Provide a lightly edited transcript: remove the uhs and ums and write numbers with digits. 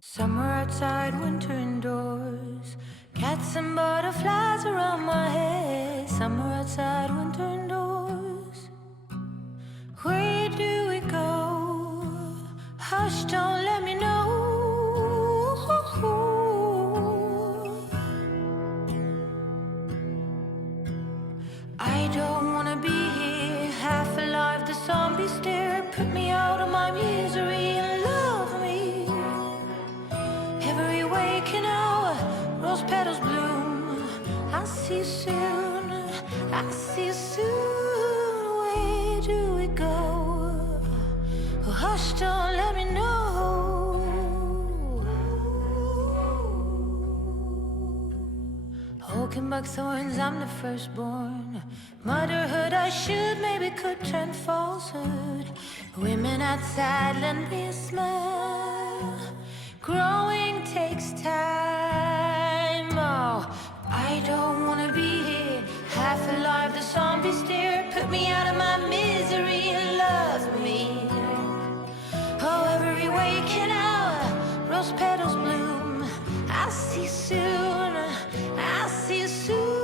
Summer outside, winter indoors. Cats and butterflies around my head. Summer outside, winter indoors. Where do we go? Hush, don't let me know. I don't wanna be here, half alive. The zombies stare, put me out of my misery and love me. Every waking hour, rose petals bloom. I'll see you soon, I'll see you soon. Where do we go? Oh, hush, don't let me know. Walking back thorns, I'm the firstborn. Motherhood I should, maybe could turn falsehood. Women outside, lend me a smile. Growing takes time. Oh, I don't wanna be here, half alive. The zombies stare, put me out of my misery and love me. Oh, every waking hour, rose petals bloom. I'll see you soon, I'll see you soon.